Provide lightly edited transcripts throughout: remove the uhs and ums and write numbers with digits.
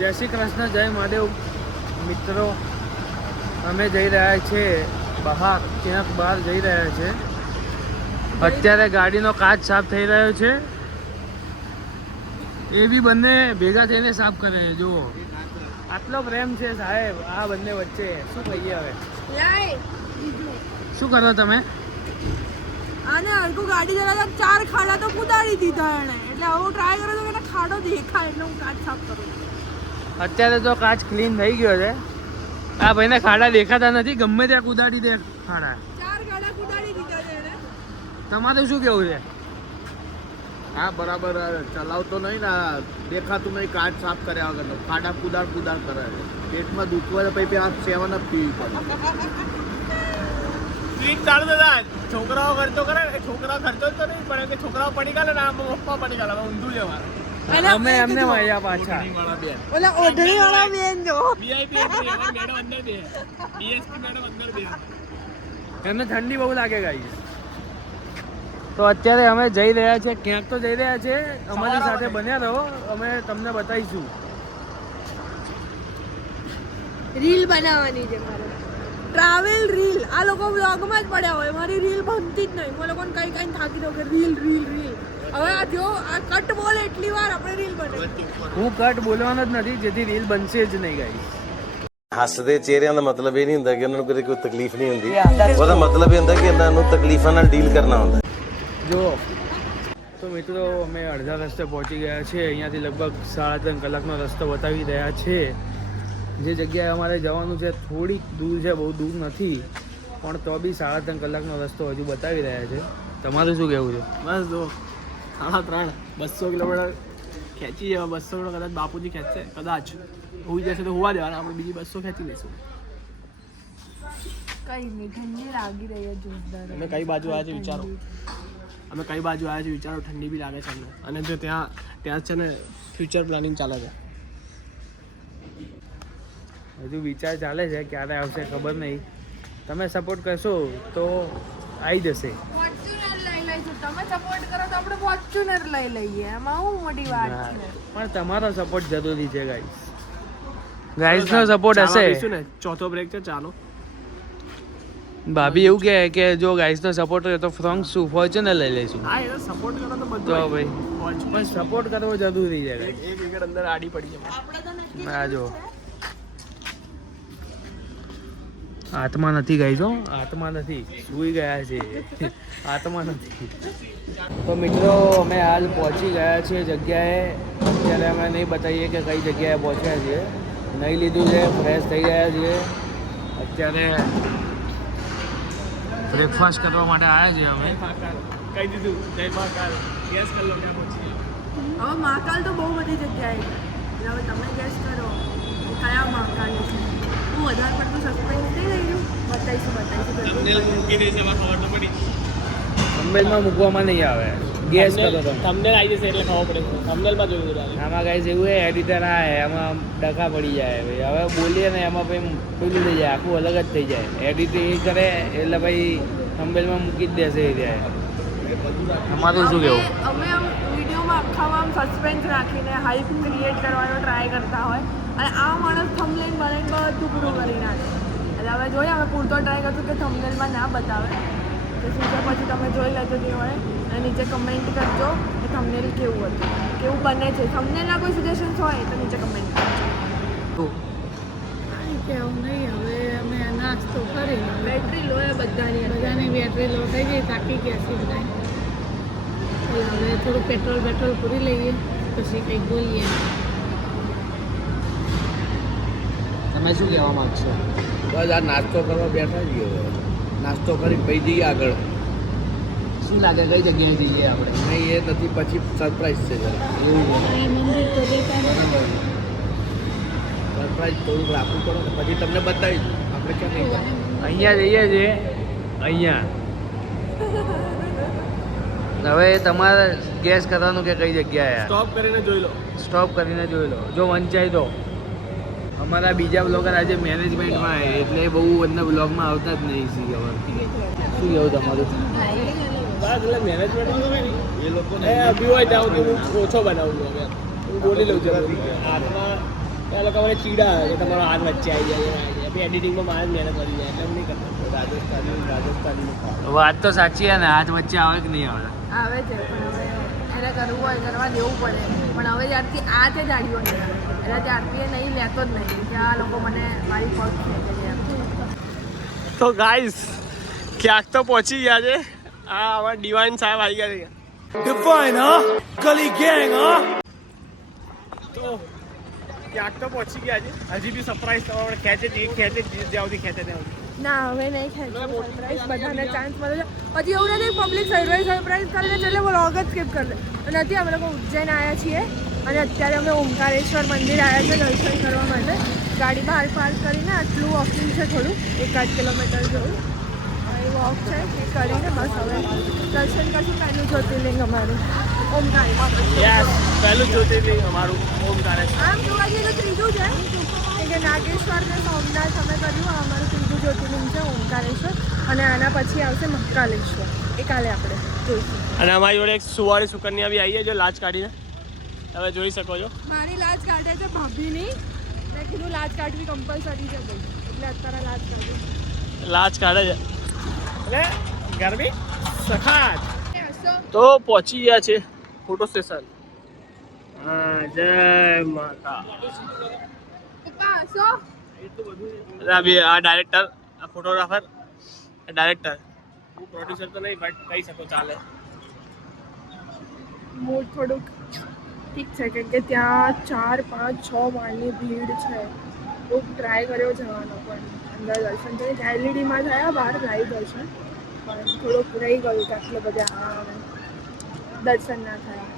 જય શ્રી કૃષ્ણ, જય મહાદેવ મિત્રો. અમે જઈ રહ્યા છીએ બહાર, ક્યાંક બહાર જઈ રહ્યા છે. અત્યારે ગાડીનો કાચ સાફ થઈ રહ્યો છે. એ બી બંને ભેગા થઈને સાફ કરે છે. જુઓ, આટલો પ્રેમ છે સાહેબ આ બંને વચ્ચે. શું કહીએ હવે? શું કરો તમે? આને હરકુ ગાડી ચલાવતા 4 ખાડા તો કુદાડી દીધા એને. એટલે હવે ટ્રાય કરો તો કે ખાડો દેખાય એટલે હું કાચ સાફ કરું. અત્યારે તો કાચ ક્લીન થઈ ગયો છે. આ ભાઈને ખાડા દેખાતા નથી, ગમે ત્યાં કુદાડી દે ખાડા. 4 ખાડા કુદાડી દીધા છે એને. તમારે શું કેવું છે? હા બરાબર, ચલાવતો નહીં ને, દેખાતું નહીં, કાચ સાફ કર્યા વગર ખાડા કુદાડ કરે છે. પેટમાં દુખવા તો પછી આ 7 અપ પીવી પડે. સ્વીટ ચાલુ થતા છોકરાઓ ખર્ચો કરે, છોકરા ખર્ચો તો નહીં પડે કે છોકરાઓ પડી ગયા ને પપ્પા પડી ગયા. ઊંધું છે અમારે. અમે એમને મળ્યા પાછા. ઓલા ઓઢણી વાળા બેન જો વીઆઈપી મેડમ અંદર દે, ડીએસપી મેડમ અંદર દે. એમને ઠંડી બહુ લાગે ગાઈસ. તો અત્યારે અમે જઈ રહ્યા છીએ, ક્યાંક તો જઈ રહ્યા છે. અમારી સાથે બન્યા રહો, અમે તમને બતાવીશું. રીલ બનાવવાની છે મારે, ટ્રાવેલ રીલ. આ લોકો વ્લોગમાં જ પડ્યા હોય, મારી રીલ બનતી જ નહીં. હું લોકોને કઈ થાકી દઉં કે રીલ. હવે આ જો આ કટ બોલ એટલી વાર આપણે રીલ બને. હું કટ બોલવાનો જ નથી, જેથી રીલ બનશે જ નહીં ગાઈસ. ਹੱਸਦੇ ਚਿਹਰਿਆਂ ਦਾ ਮਤਲਬ ਇਹ ਨਹੀਂ ਹੁੰਦਾ ਕਿ ਉਹਨਾਂ ਨੂੰ ਕਦੇ ਕੋਈ ਤਕਲੀਫ ਨਹੀਂ ਹੁੰਦੀ। ਉਹਦਾ ਮਤਲਬ ਇਹ ਹੁੰਦਾ ਕਿ ਇਹਨਾਂ ਨੂੰ ਤਕਲੀਫਾਂ ਨਾਲ ડીલ ਕਰਨਾ ਹੁੰਦਾ। જો તો મિત્રો, અમે અડધા રસ્તે પહોંચી ગયા છે. અહીંયાથી લગભગ 3.5 કલાકનો રસ્તો બતાવી રહ્યા છે. જે જગ્યાએ અમારે જવાનું છે થોડીક દૂર છે, બહુ દૂર નથી, પણ તો બી 3.5 કલાકનો રસ્તો હજુ બતાવી રહ્યા છે. તમારું શું કહેવું છે? બસ જો 3.5 200 કિલોમીટર ખેંચી જવા. 200 કિલોમીટર કદાચ બાપુજી ખેંચશે, કદાચ હોઈ જશે તો હોવા દેવાના, આપણે બીજી 200 ખેંચી લઈશું. કઈ નહીં, ઠંડી લાગી રહી છે જોરદાર. અમે કઈ બાજુ આવ્યા છે વિચારો, ઠંડી બી લાગે છે અમને. અને જો ત્યાં છે ને ફ્યુચર પ્લાનિંગ ચાલે છે. હજુ વિચાર ચાલે છે, ક્યારે આવશે ખબર નહીં. તમે સપોર્ટ કરશો તો આવી જશે. ફોર્ચ્યુનર લઈ લઈશું. તમે સપોર્ટ કરો તો આપણે ફોર્ચ્યુનર લઈ લઈએ. એમાં શું મોટી વાત છે? પણ તમારો સપોર્ટ જરૂરી છે ગાઈસ. ગાઈસનો સપોર્ટ હશે ને. ચોથો બ્રેક છે, ચાલો. ભાભી એવું કહે કે જો ગાઈસનો સપોર્ટ હોય તો ફ્રોન્ક શું ફોર્ચ્યુનર લઈ લઈશું. હા, એ સપોર્ટ કરો તો બધું. તો ભાઈ પણ સપોર્ટ કરવો જરૂરી છે guys. એક વિકેટ અંદર આડી પડી છે. આ જો આત્મા નથી ગાઈસ, હો આત્મા નથી, સૂઈ ગયા છે. આત્મા નથી. તો મિત્રો, અમે હાલ પહોંચી ગયા છીએ જગ્યાએ. અત્યારે અમે નહીં બતાવીએ કે કઈ જગ્યાએ પહોંચ્યા છીએ. નહીં લીધું છે, ફ્રેશ થઈ ગયા છીએ. અત્યારે બ્રેકફાસ્ટ કરવા માટે આવ્યા છીએ અમે. કહી દીધું જય મહાકાલ. ગેસ કરી લો ક્યાં પહોંચીએ. હવે મહાકાલ તો બહુ બધી જગ્યાએ છે. એટલે હવે તમે ગેસ કરો કયા મહાકાલ છે. હું વધારે પડતું સસ્પેન્સ નહીં લઈ રહ્યું. બતાવીશું. મૂકી દઈશ, એમાં ખબર તો પડી. થંબનેલમાં મૂકવામાં નહીં આવે. ગેસ કરો તમે. થંબનેલ આવી જશે એટલે ખબર પડે. થંબનેલમાં જોયું હતું. આમાં ગાઈસ એવું હોય, એડિટર આવે એમાં ડખા પડી જાય. ભાઈ હવે બોલીએ ને એમાં ભાઈ પેલું થઈ જાય, આખું અલગ જ થઈ જાય. એડિટ એ કરે એટલે ભાઈ થંબનેલમાં મૂકી જ દેશે એ રહ્યા. અમારું શું કેવું? અમે આમ વિડીયોમાં આખામાં આમ સસ્પેન્સ રાખીને હાઈપ ક્રિએટ કરવાનો ટ્રાય કરતા હોય, અને આ માણસ થંબનેલ બનાવીને બધું પૂરું કરી નાખે. એટલે હવે જોઈએ, અમે પૂરતો ટ્રાય કરશું કે થંબનેલમાં ના બતાવે. તો ફ્યુચર પછી તમે જોઈ લેજો જે હોય, અને નીચે કમેન્ટ કરજો કે થંબનેલ કેવું હતું, કેવું બને છે. થંબનેલના કોઈ સજેશન્સ હોય તો નીચે કમેન્ટ કરજો. કેવું નહીં, હવે અમે નાસ્તો કરી બેટરી લો એ બધાની બેટરી લો થઈ ગઈ, થાકી ગયા છે બધા. હવે થોડું પેટ્રોલ પૂરી લઈએ, પછી કંઈક બોલીએ. તમે શું કહેવા માંગશો? બસ આ નાસ્તો કરવા બેઠા છીએ. નાસ્તો કરી પછી જઈએ આગળ. શું લાગે કઈ જગ્યાએ જઈએ આપણે? નહીં એ નથી, પછી સરપ્રાઈઝ છે. અહીં મંદિર તો દેખાડે. સરપ્રાઈઝ થોડુંક રાખવું પડે ને પછી તમને બતાવીશું. આપણે ક્યાં નહીં અહીંયા જઈએ છીએ, અહીંયા. હવે તમારે ગેસ કરવાનું કે કઈ જગ્યાએ. સ્ટોપ કરીને જોઈ લો. સ્ટોપ કરીને જોઈ લો. જો વંચાય તો. અમારા બીજા બ્લોગર આજે મેનેજમેન્ટમાં આવે એટલે બહુ એમના બ્લોગમાં આવતા જ નહીં. શું કહેવું તમારું? બસ એટલે મેનેજમેન્ટમાં તો નહીં, એ લોકો અભી હોય ત્યાં સુધી હું ઓછો બનાવું છું. હવે હું બોલી લઉં છું હાથમાં એ લોકો મને ચીડા આવે કે તમારો હાથ વચ્ચે આવી જાય પછી એડિટિંગમાં મારે જ મહેનત વધી જાય એટલે હું નહીં કરતો. રાજસ્થાની વાત તો સાચી છે ને, હાથ વચ્ચે આવે કે નહીં આવે? આવે છે પણ હવે એને કરવું હોય કરવા દેવું પડે. પણ હવે જ્યારથી આ છે જાડીઓ નહીં એટલે ત્યારથી એ નહીં લેતો જ નહીં કે આ લોકો મને મારી પગ ખેંચે છે એમ. તો ગાઈસ ક્યાંક તો પહોંચી ગયા છે. આ અમારા ડિવાઇન સાહેબ આવી ગયા છે. ડિવાઇન હા, ગલી ગેંગ હા. તો ક્યાંક તો પહોંચી ગયા છે. હજી બી સરપ્રાઈઝ તમારે ખેંચે છે જ્યાં સુધી ખેંચે ત્યાં સુધી. ના હવે નહીં ખેંચવું સરપ્રાઈઝ, બધાને ચાન્સ મળે છે. પછી એવું નથી પબ્લિક સરપ્રાઈઝ કરી દે એટલે વ્લોગ જ સ્કીપ કરી દે. નથી, અમે લોકો ઉજ્જૈન આવ્યા છીએ અને અત્યારે અમે ઓમકારેશ્વર મંદિર આવ્યા છે દર્શન કરવા માટે. ગાડી બહાર પાર્ક કરીને આટલું વોકિંગ છે, થોડું 1-8 કિલોમીટર જેવું એ વોક છે એ કરીને બસ હવે દર્શન કરશું. પહેલું જ્યોતિર્લિંગ અમારું ઓમકારેશ્વર. યસ, પહેલું જ્યોતિર્લિંગ અમારું ઓમકારેશ્વર. આમ જોવા જઈએ તો ત્રીજું છે કે નાગેશ્વર ને સોમનાથ અમે કર્યું. અમારું ત્રીજું જ્યોતિર્લિંગ છે ઓમકારેશ્વર અને આના પછી આવશે મહાકાલેશ્વર. એ કાલે આપણે જોઈશું. અને અમારી જોડે એક સુવાળી સુકન્યા બી આવી છે જો લાજ કાઢીને તમે જોઈ શકો છો. મારી લાજ કાઢે છે ભાભીની. મેં કીધું લાજ કાઢવી કમ્પલસરી છે ભાઈ, એટલે અત્યારે લાજ કાઢે. લાજ કાઢે છે એટલે ગરમી સખાત. તો પહોંચી ગયા છે ફોટો સ્ટેશન. હા, જય માતા. આ ડાયરેક્ટર, આ ફોટોગ્રાફર, આ ડાયરેક્ટર. હું પ્રોડ્યુસર તો નહીં બટ કહી શકો ચાલે. મૂડ થોડુંક ઠીક છે કેમ કે ત્યાં 4-5-6 માળની ભીડ છે. બહુ ટ્રાય કર્યો જવાનો પણ અંદર દર્શન થઈ ત્યાં એલઈડીમાં થયા બહાર લાઈવ દર્શન, પણ થોડુંક રહી ગયું કે આટલે બધા દર્શન ના થયા.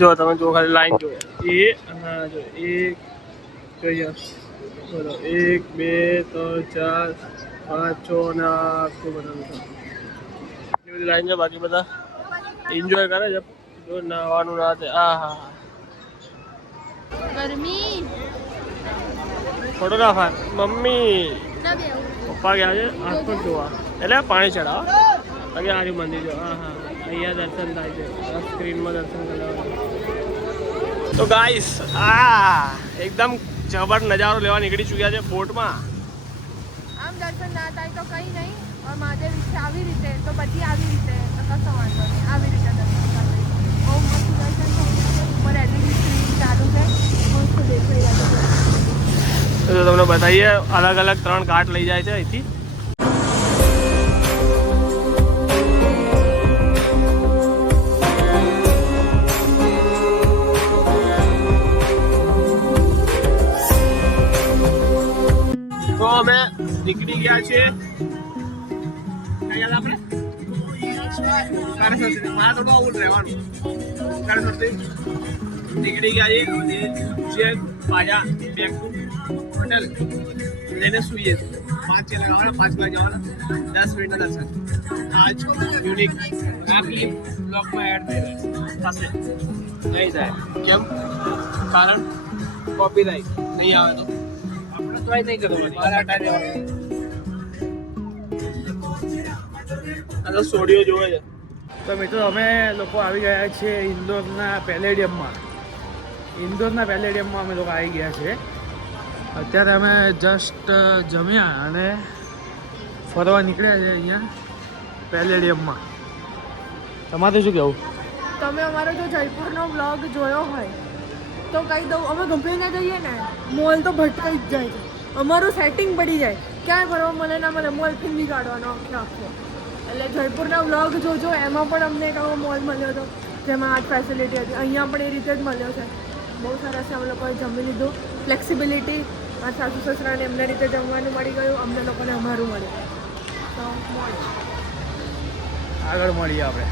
જો તમે જો ખાલી લાઈન જો એ હા જો એક જોઈએ બોલો 1 2 3 4 5 6 અને આખું બધું છે. એટલી બધી લાઈન છે, બાકી બધા એન્જોય કરે છે. જો નાવાનું ના છે. આ હા ગરમી ફોટોગ્રાફર મમ્મી ના બેવું. પપ્પા ગયા છે આખું જોવા એટલે પાણી ચડાવ બાકી આર્યું મંદિર જો. હા હા અહીંયા દર્શન થાય છે, આ સ્ક્રીનમાં દર્શન કરવા. તો ગાઈસ આ એકદમ જબર નજારો લેવા નીકળી ચૂક્યા છે બોટમાં. આમ દર્શન ના થાય તો કંઈ નહીં, और મહાદેવ ઈચ્છે આવી રીતે તો પછી આવી રીતે તો કશો વાંધો નહીં. આવી રીતે દર્શન કરવું બહુ મસ્ત દર્શન થયું છે. ઉપર એલઈડી સ્ક્રીન ચાલુ છે, મસ્ત દેખાઈ રહ્યું છે. તો તમને બતાવીએ અલગ અલગ 3 ઘાટ લઈ જાય છે અહીંથી. તો અમે નીકળી ગયા છે આપણે મારા તો આવું રહેવાનું. નીકળી ગયા છે ઉજ્જૈન પાછા બેક ટુ હોટલ લઈને સૂઈએ. 5 લગાવવાના, 5 વાગે જવાના, 10 મિનિટના દર્શન. આજ યુનિક આ ક્લિપ બ્લોગમાં એડ થઈ થશે નહીં થાય. કેમ? કારણ કોપીરાઇટ નહીં આવે તો આપણે ટ્રાય નહીં કરવાની. મારા ટાઈમ આ તો સ્ટુડિયો જોવે છે. તો મિત્રો અમે લોકો આવી ગયા છીએ ઇન્દોરના પેલેડિયમમાં. ઇન્દોરના પેલેડિયમમાં અમે લોકો આવી ગયા છીએ. અત્યારે અમે જસ્ટ જમ્યા અને ફરવા નીકળ્યા છે અહીંયા પેલેડિયમમાં. તમારે શું કહેવું? તમે અમારો જો જયપુરનો વ્લોગ જોયો હોય તો કહી દઉં, અમે ગમે ના જઈએ ને મોલ તો ભટકાઈ જ જાય છે. અમારું સેટિંગ પડી જાય, ક્યાંય ફરવા મળે ના મળે મોલ ફીંદી કાઢવાનો આખો. એટલે જયપુરના વ્લોગ જોજો, એમાં પણ અમને એક આવો મોલ મળ્યો હતો જેમાં આ ફેસિલિટી હતી. અહીંયા પણ એ રીતે જ મળ્યો છે. બહુ સરસ છે. અમે લોકોએ જમી લીધું. ફ્લેક્સિબિલિટી, મારા સાસુ સસરાને એમના રીતે જમવાનું મળી ગયું, અમને લોકોને અમારું મળ્યું. તો મોજ. આગળ મળીએ આપણે.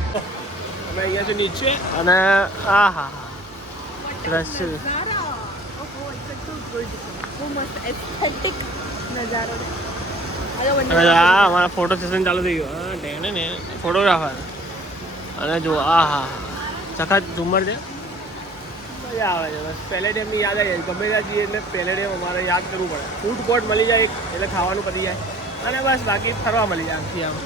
અમે અહીંયા છે નીચે અને આ હા દ્રશ્ય બહુ મસ્ત એસ્થેટિક નજારો છે. અને આ અમારા ફોટો સેશન ચાલુ થઈ ગયું. હા ટેને ને ફોટોગ્રાફર અને જો આ હા સખત ઝુમર છે. મજા આવે છે. બસ પેલેડિયમની યાદ આવી જાય. ગમે ત્યાં જઈએ એટલે પેલેડિયમ અમારે યાદ કરવું પડે. ફૂડ કોર્ટ મળી જાય એટલે ખાવાનું પતી જાય અને બસ બાકી ફરવા મળી જાય આમથી આમ.